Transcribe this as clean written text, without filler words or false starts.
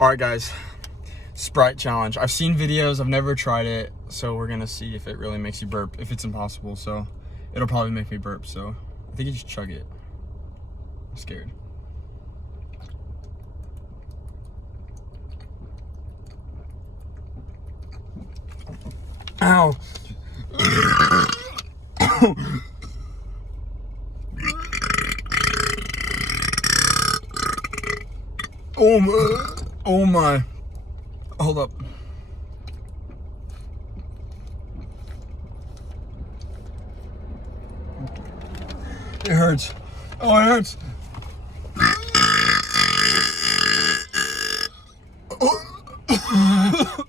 All right, guys. Sprite challenge. I've seen videos. I've never tried it. So we're going to see if it really makes you burp. If it's impossible. So it'll probably make me burp. So I think you just chug it. I'm scared. Ow. Oh my. Oh my. Hold up. It hurts. Oh, it hurts. Oh.